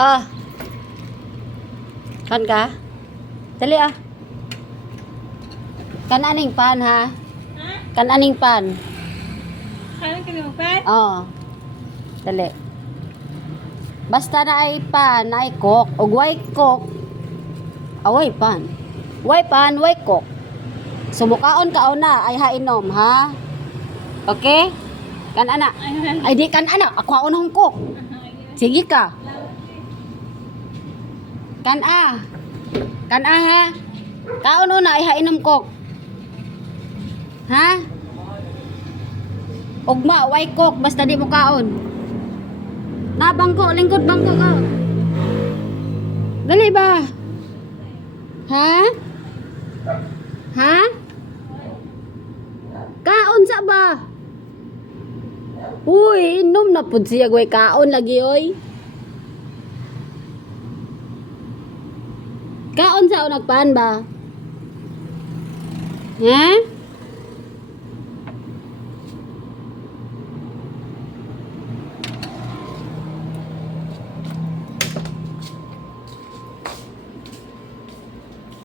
Ah, kan ka? Dali ah. Kan aning pan ha? Ha? Kan aning pan? Kailan kami magpat? Oo. Dali. Basta na ay pan, na ay cook. O way cook. Away pan. Way pan, way cook. Sumukaon ka na ay hainom ha? Okay? Kan ana. Ay di kan ana. Ako ako na cook. Sige ka. Kan a. Kan a ha? Kaon una ay hainom cook. Ha? Ugma, way cook. Basta di mo kaon. Na, bangko. Lingkod bangko ka. Dali ba? Ha? Ha? Kaon sa ba? Uy, inom na pud siya. Way kaon lagi, oy. Kaon sa o nagpaan ba? Ha?